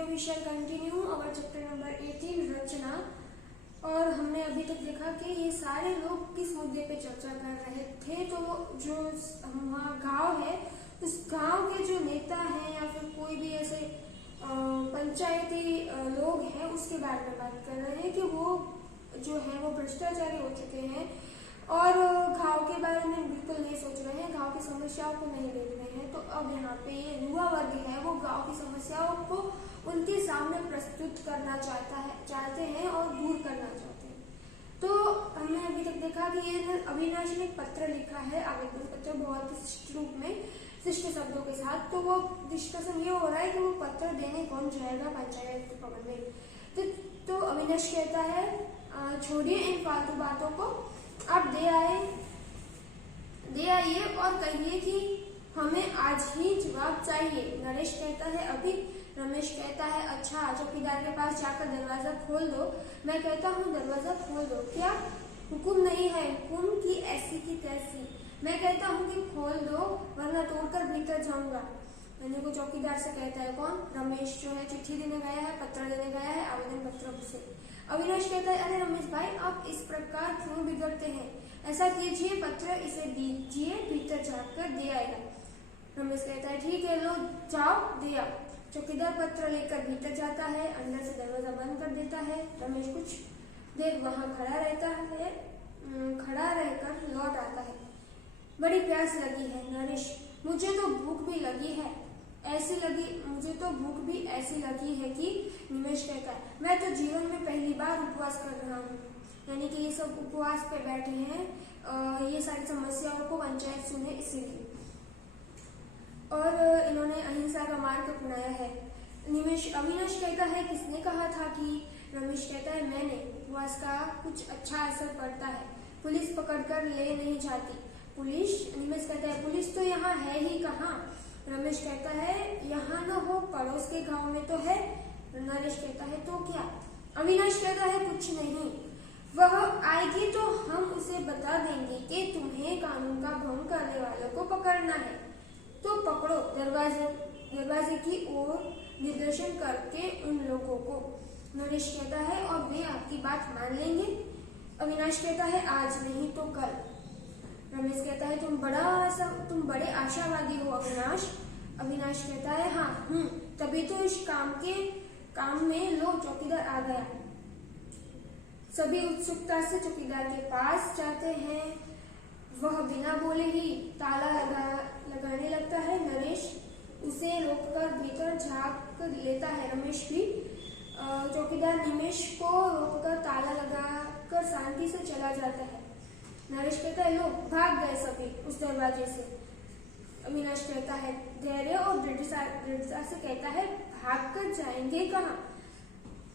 Video we shall continue our chapter number 18 रचना। और हमने अभी तक देखा कि ये सारे लोग किस मुद्दे पे चर्चा कर रहे थे। तो जो वहाँ गांव है, उस गांव के जो नेता हैं या फिर कोई भी ऐसे पंचायती लोग हैं, उसके बारे में बात कर रहे हैं कि वो जो है वो भ्रष्टाचारी हो चुके हैं और गांव के बारे में बिल्कुल नहीं सोच रहे हैं, गांव की समस्याओं को नहीं देख रहे हैं। तो अब यहाँ पे ये युवा वर्ग है, वो गांव की समस्याओं को उनके सामने प्रस्तुत करना चाहते हैं और दूर करना चाहते हैं। तो हमने अभी तक देखा कि ये अविनाश ने पत्र लिखा है, आवेदन पत्र, बहुत ही शिष्ट रूप में, शिष्ट शब्दों के साथ। तो वो डिस्कशन ये हो रहा है कि वो पत्र देने कौन जाएगा पंचायत भवन में। तो अविनाश कहता है छोड़िए इन फालतू बातों को, आप दे आइए और कहिए कि हमें आज ही जवाब चाहिए। नरेश कहता है अभी। रमेश कहता है अच्छा, चौकीदार के पास जाकर दरवाजा खोल दो। मैं कहता हूँ दरवाजा खोल दो। क्या हुक्म नहीं है? हुक्म की ऐसी की तैसी। मैं कहता हूँ कि खोल दो वरना तोड़कर भीतर जाऊंगा। मैंने को चौकीदार से कहता है। कौन? रमेश जो है चिट्ठी देने गया है, पत्र देने गया है, आवेदन पत्र से। अविनाश कहता है अरे रमेश भाई, आप इस प्रकार क्यों बिगड़ते हैं? ऐसा कीजिए, पत्र इसे दीजिए, भीतर जाकर दे आएगा। रमेश कहता है ठीक है, लो जाओ दे आओ। चौकीदार पत्र लेकर भीतर जाता है, अंदर से दरवाजा बंद कर देता है। रमेश कुछ देर वहां खड़ा रहकर लौट आता है। बड़ी प्यास लगी है नरेश, मुझे तो भूख भी लगी है, मुझे तो भूख भी ऐसी लगी है कि। निमेश कहता है मैं तो जीवन में पहली बार उपवास कर रहा हूँ। यानी कि ये सब उपवास पे बैठे हैं, ये सारी समस्याओं को पंचायत सुने इसीलिए, और इन्होंने अहिंसा का मार्ग अपनाया है। अविनाश कहता है किसने कहा था कि? रमेश कहता है मैंने। उपवास का कुछ अच्छा असर पड़ता है, पुलिस पकड़कर ले नहीं जाती। पुलिस? निमेश कहता है पुलिस तो यहाँ है ही कहाँ। रमेश कहता है यहाँ न हो, पड़ोस के गांव में तो है। नरेश कहता है तो क्या? अविनाश कहता है कुछ नहीं, वह आएगी तो हम उसे बता देंगे कि तुम्हें कानून का भंग करने वालों को पकड़ना है, तो पकड़ो। दरवाजे की ओर निर्देशन करके उन लोगों को। नरेश कहता है और वे आपकी बात मान लेंगे? अविनाश कहता है आज नहीं तो कल। रमेश कहता है तुम बड़े आशावादी हो अविनाश। अविनाश कहता है हाँ हूँ, तभी तो इस काम में लो चौकीदार आ गया। सभी उत्सुकता से चौकीदार के पास जाते हैं। वह बिना बोले ही ताला लगाने लगता है। नरेश उसे रोककर भीतर झांक लेता है। रमेश भी। चौकीदार निमेश को रोककर ताला लगाकर शांति से चला जाता है। नरेश कहता है लोग भाग गए सभी उस दरवाजे से। अविनाश कहता है धैर्य और दृढ़ता से कहता है भाग कर जाएंगे कहाँ?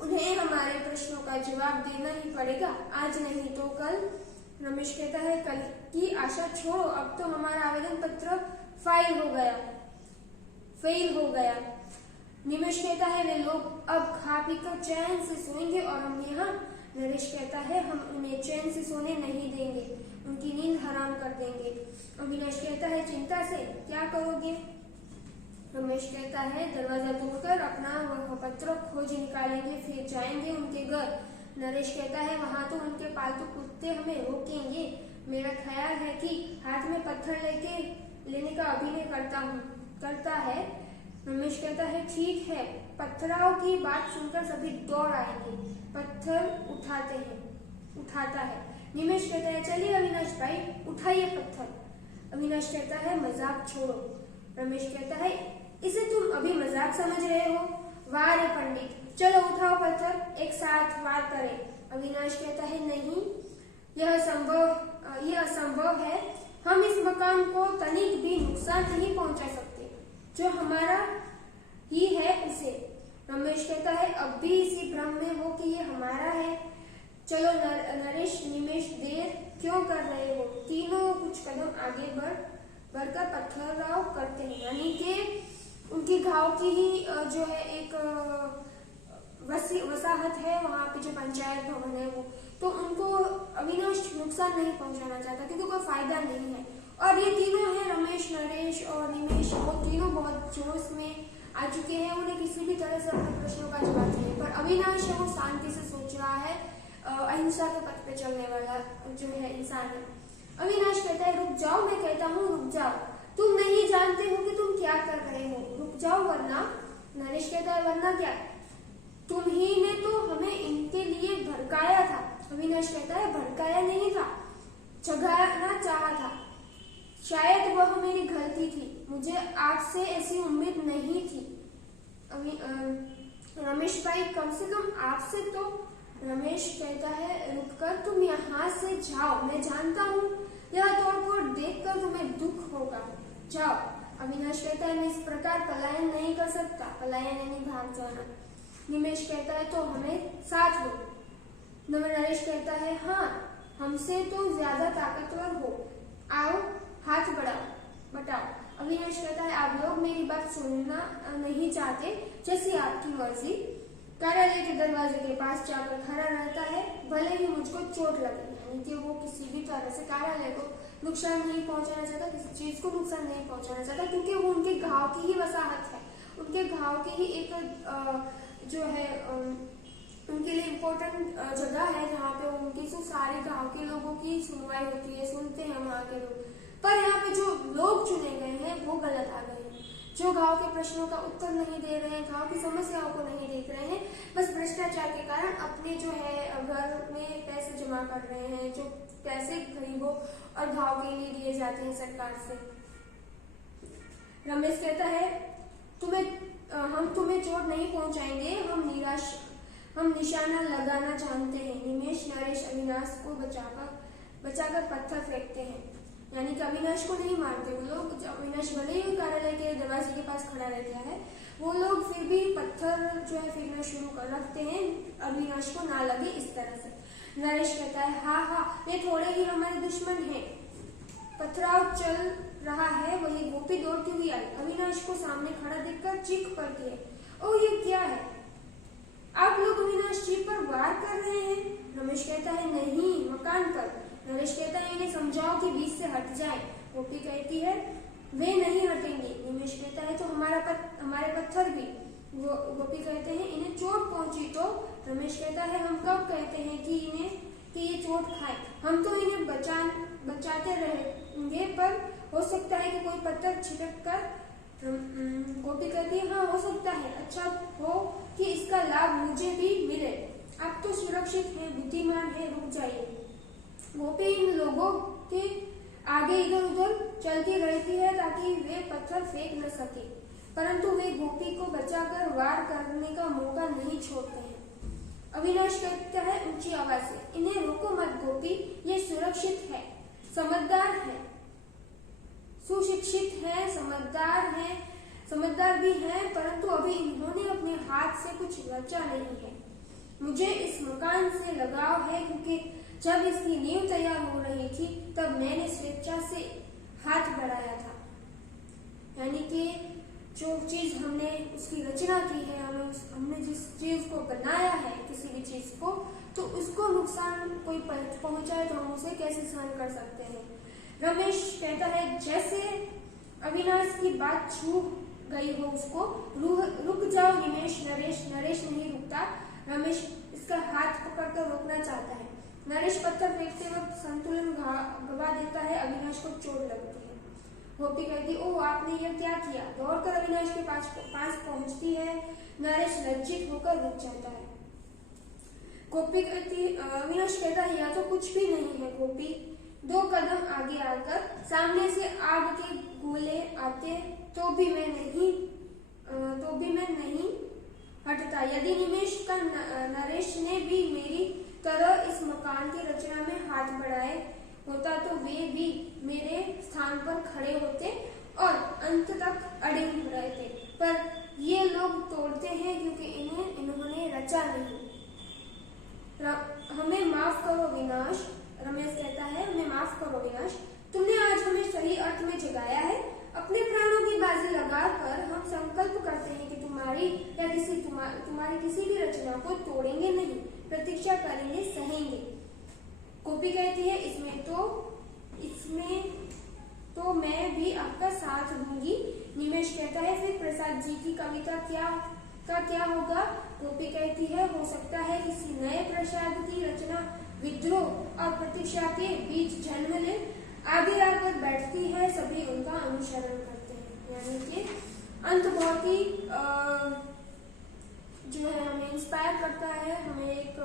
उन्हें हमारे प्रश्नों का जवाब देना ही पड़ेगा, आज नहीं तो कल। रमेश कहता है कल की आशा छोड़ो, अब तो हमारा आवेदन पत्र फेल हो गया। निमेश कहता है वे लोग अब खा पी कर चैन से सोएंगे और हम यहाँ। नरेश कहता है हम उन्हें चैन से सोने नहीं देंगे, उनकी नींद हराम कर देंगे। अविनाश कहता है चिंता से क्या करोगे? रमेश कहता है दरवाजा तोड़कर अपना वह पत्र खोज निकालेंगे, फिर जाएंगे उनके घर। नरेश कहता है वहां तो उनके पालतू कुत्ते हमें रोकेंगे। मेरा ख्याल है कि हाथ में पत्थर लेने का अभिनय करता है। रमेश कहता है ठीक है। पत्थराव की बात सुनकर सभी दौड़ आएंगे। पत्थर उठाता है। निमेश कहता है चलिए अविनाश भाई उठाइए पत्थर। अविनाश कहता है मजाक छोड़ो। रमेश कहता है इसे तुम अभी मजाक समझ रहे हो? वाह रे पंडित, चलो उठाओ पत्थर, एक साथ वार करें। अविनाश कहता है नहीं, यह असंभव है, हम इस मकान को तनिक भी नुकसान नहीं पहुंचा सकते, जो हमारा ही है उसे। रमेश कहता है अब भी इसी भ्रम में हो कि ये हमारा है। चलो नरेश निमेश, देर क्यों कर रहे हो? तीनों कुछ कदम आगे बढ़कर पत्थराव करते हैं। यानी कि उनकी गांव की ही जो है एक वसाहत है, वहां पे जो पंचायत भवन है वो, तो उनको अविनाश नुकसान नहीं पहुंचाना चाहता क्योंकि कोई फायदा नहीं है। और ये तीनों हैं, रमेश, नरेश और निमेश, वो तीनों बहुत जोश में आ चुके हैं, उन्हें किसी भी तरह से अपने प्रश्नों का जवाब चाहिए। पर अविनाश है वो शांति से सोच रहा है, अहिंसा के पथ पे चलने वाला जो है इंसान है। अविनाश कहता है रुक जाओ, मैं कहता हूँ रुक जाओ, तुम नहीं जानते हो कि तुम क्या कर रहे हो, रुक जाओ वरना। नरेश कहता है वरना क्या, तुम ही ने तो हमें इनके लिए भड़काया था। अविनाश कहता है भड़काया नहीं था, जगाना चाहा था, शायद वह मेरी गलती थी, मुझे आपसे ऐसी उम्मीद नहीं थी। रमेश भाई कम से कम आपसे तो। रमेश कहता है रुककर, तुम यहाँ से जाओ, मैं जानता हूँ यह तोड़फोड़ देखकर तुम्हें दुख होगा, जाओ। अविनाश कहता है मैं इस प्रकार पलायन नहीं कर सकता, पलायन यानी भाग जाना। निमेश कहता है तो हमें साथ लो। नरेश कहता है हाँ, हमसे तो ज्यादा ताकतवर हो, आओ हाथ बटाओ। अविनाश कहता है आप लोग मेरी बात सुनना नहीं चाहते, जैसी आपकी मर्जी। कार्यालय के दरवाजे के पास जाकर खड़ा रहता है, भले ही मुझको चोट लगे, यानी कि वो किसी भी तरह से कार्यालय को नुकसान नहीं पहुंचाना चाहता, किसी चीज को नुकसान नहीं पहुंचाना चाहता, क्योंकि वो उनके घाव की ही वसाहत है, उनके घाव की ही एक जो है उनके लिए इम्पोर्टेंट जगह है, जहाँ पे उनकी सारे गांव के लोगों की सुनवाई होती है, सुनते हैं वहाँ के लोग। पर यहाँ पे जो लोग चुने गए हैं वो गलत आ गए हैं, जो गांव के प्रश्नों का उत्तर नहीं दे रहे हैं, गांव की समस्याओं को नहीं देख रहे हैं, बस भ्रष्टाचार के कारण अपने जो है घर में पैसे जमा कर रहे हैं, जो पैसे गरीबों और गांव के लिए दिए जाते हैं सरकार से। रमेश कहता है हम तुम्हें चोट नहीं पहुंचाएंगे, हम निशाना लगाना जानते हैं। निमेश नरेश अविनाश को बचाकर पत्थर फेंकते हैं, यानी कि अविनाश को नहीं मारते वो लोग। अविनाश भले ही कार्यालय के दरवाजे के पास खड़ा रहता है, वो लोग फिर भी पत्थर जो है फेंकना शुरू कर रखते हैं, अविनाश को ना लगे इस तरह से। नरेश कहता है हाँ, ये थोड़े ही हमारे दुश्मन हैं। पथराव चल रहा है, वही गोपी दौड़ती हुई आई, अविनाश को सामने खड़ा देखकर चीख पड़ती है, ओ ये क्या है, आप लोग अविनाश जी पर वार कर रहे हैं। रमेश कहता है नहीं, मकान पर। नरेश कहता है इन्हें समझाओ कि बीच से हट जाए। गोपी कहती है वे नहीं हटेंगे। निमेश कहता है तो हमारे पत्थर भी। गोपी कहते हैं इन्हें चोट पहुंची तो। रमेश कहता है हम कब कहते हैं कि ये चोट खाए, हम तो इन्हें बचाते रहेंगे, पर हो सकता है कि कोई पत्थर छिटक कर। गोपी कहती है हाँ हो सकता है, अच्छा हो कि इसका लाभ मुझे भी मिले, आप तो सुरक्षित हैं, बुद्धिमान हैं, रुक जाइए। गोपी इन लोगों के आगे इधर उधर चलती रहती है ताकि वे पत्थर फेंक न सके, परंतु वे गोपी को बचाकर वार करने का मौका नहीं छोड़ते हैं। अविनाश कहता है ऊंची आवाज से, इन्हें रोको मत गोपी, ये सुरक्षित है, समझदार है, सुशिक्षित है, समझदार भी है, परंतु अभी इन्होंने अपने हाथ से कुछ रचा नहीं है। मुझे इस मकान से लगाव है, क्योंकि जब इसकी नींव तैयार हो रही थी तब मैंने स्वेच्छा से हाथ बढ़ाया था, यानी कि जो चीज हमने उसकी रचना की है, हमने जिस चीज को बनाया है, किसी भी चीज को, तो उसको नुकसान कोई पहुंचाए तो हम उसे कैसे सहन कर सकते हैं। रमेश कहता है जैसे अविनाश की बात छू गई हो उसको, रुक जाओ निमेश। नरेश नहीं रुकता, रमेश इसका हाथ पकड़कर रोकना चाहता है। नरेश पत्थर फेंकते वक्त संतुलन गवा देता है, अविनाश को चोट लगती है। गोपी कहती ओ आपने यह क्या किया, दौड़कर अविनाश के पास पहुंचती है। नरेश लज्जित होकर रुक जाता है। गोपी कहती अविनाश कहता है यह तो कुछ भी नहीं है गोपी। 2 कदम आगे आकर सामने से आग के गोले आते तो भी मैं नहीं हटता। यदि निमेश का नरेश ने भी मेरी तरह इस मकान की रचना में हाथ बढ़ाए होता तो वे भी मेरे स्थान पर खड़े होते और अंत तक अड़े रहते, पर ये लोग तोड़ते हैं क्योंकि इन्होंने रचा नहीं। हमें माफ करो विनाश। रमेश कहता है हमें माफ करो विनाश, तुमने आज हमें सही अर्थ में जगाया है। अपने प्राणों की बाजी लगाकर हम संकल्प करते हैं कि तुम्हारी किसी भी रचना को तोड़ेंगे नहीं, प्रतीक्षा करेंगे, सहेंगे। गोपी कहती है इसमें तो मैं भी आपका साथ दूंगी। निमेश कहता है फिर प्रसाद जी की कविता क्या होगा? गोपी कहती है हो सकता है किसी नए प्रसाद की रचना विद्रोह और प्रतीक्षा के बीच जन्म ले। आगे आकर बैठती है, सभी उनका अनुसरण करते हैं। यानी कि अंत बहुत ही जो है हमें इंस्पायर करता है, हमें एक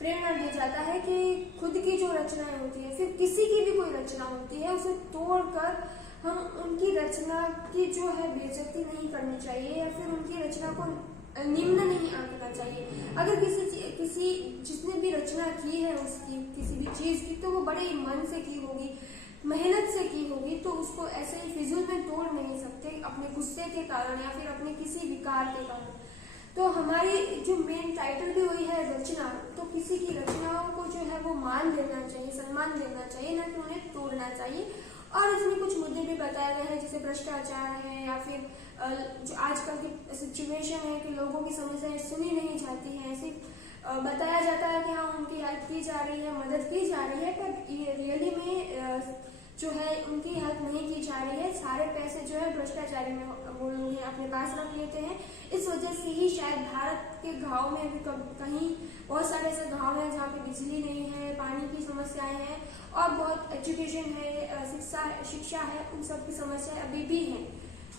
प्रेरणा दे जाता है कि खुद की जो रचनाएं होती है, फिर किसी की भी कोई रचना होती है, उसे तोड़कर हम उनकी रचना की जो है बेइज्जती नहीं करनी चाहिए या फिर उनकी रचना को निम्न नहीं आंकना चाहिए। अगर किसी जिसने भी रचना की है उसकी किसी भी चीज की, तो वो बड़े ही मन से की होगी, मेहनत से की होगी, तो उसको ऐसे ही फिजूल में तोड़ नहीं सकते अपने गुस्से के कारण या फिर अपने किसी विकार के कारण। तो हमारी जो मेन टाइटल भी हुई है रचना, तो किसी की रचनाओं को जो है वो मान देना चाहिए, सम्मान देना चाहिए, ना कि उन्हें तोड़ना चाहिए। और इसमें कुछ मुद्दे भी बताए गए हैं, जैसे भ्रष्टाचार है या फिर जो आजकल की सिचुएशन है कि लोगों की समस्याएं सुनी नहीं जाती हैं, ऐसे बताया जाता है कि हाँ उनकी हेल्प की जा रही है, मदद की जा रही है, पर ये रियली में जो है उनकी हेल्प नहीं की जा रही है। सारे पैसे जो है भ्रष्टाचारी में वो लोग अपने पास रख लेते हैं। इस वजह से ही शायद भारत के गांव में भी कहीं बहुत सारे ऐसे गांव हैं जहाँ पे बिजली नहीं है, पानी की समस्याएं हैं और बहुत एजुकेशन है, शिक्षा है, उन सब की समस्याएं अभी भी हैं।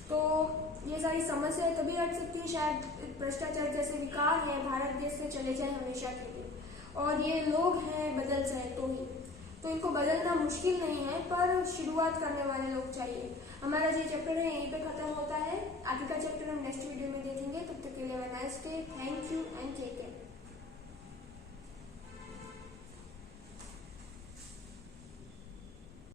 तो ये सारी समस्याएं तभी हट सकती है शायद भ्रष्टाचार जैसे विकार है भारत देश से चले जाए हमेशा के लिए, और ये लोग हैं बदल जाए तो ही। तो इनको बदलना मुश्किल नहीं है, पर शुरुआत करने वाले लोग चाहिए। हमारा जो चैप्टर है यहीं पे खत्म होता है, आगे का चैप्टर हम नेक्स्ट वीडियो में देखेंगे। तब तक के लिए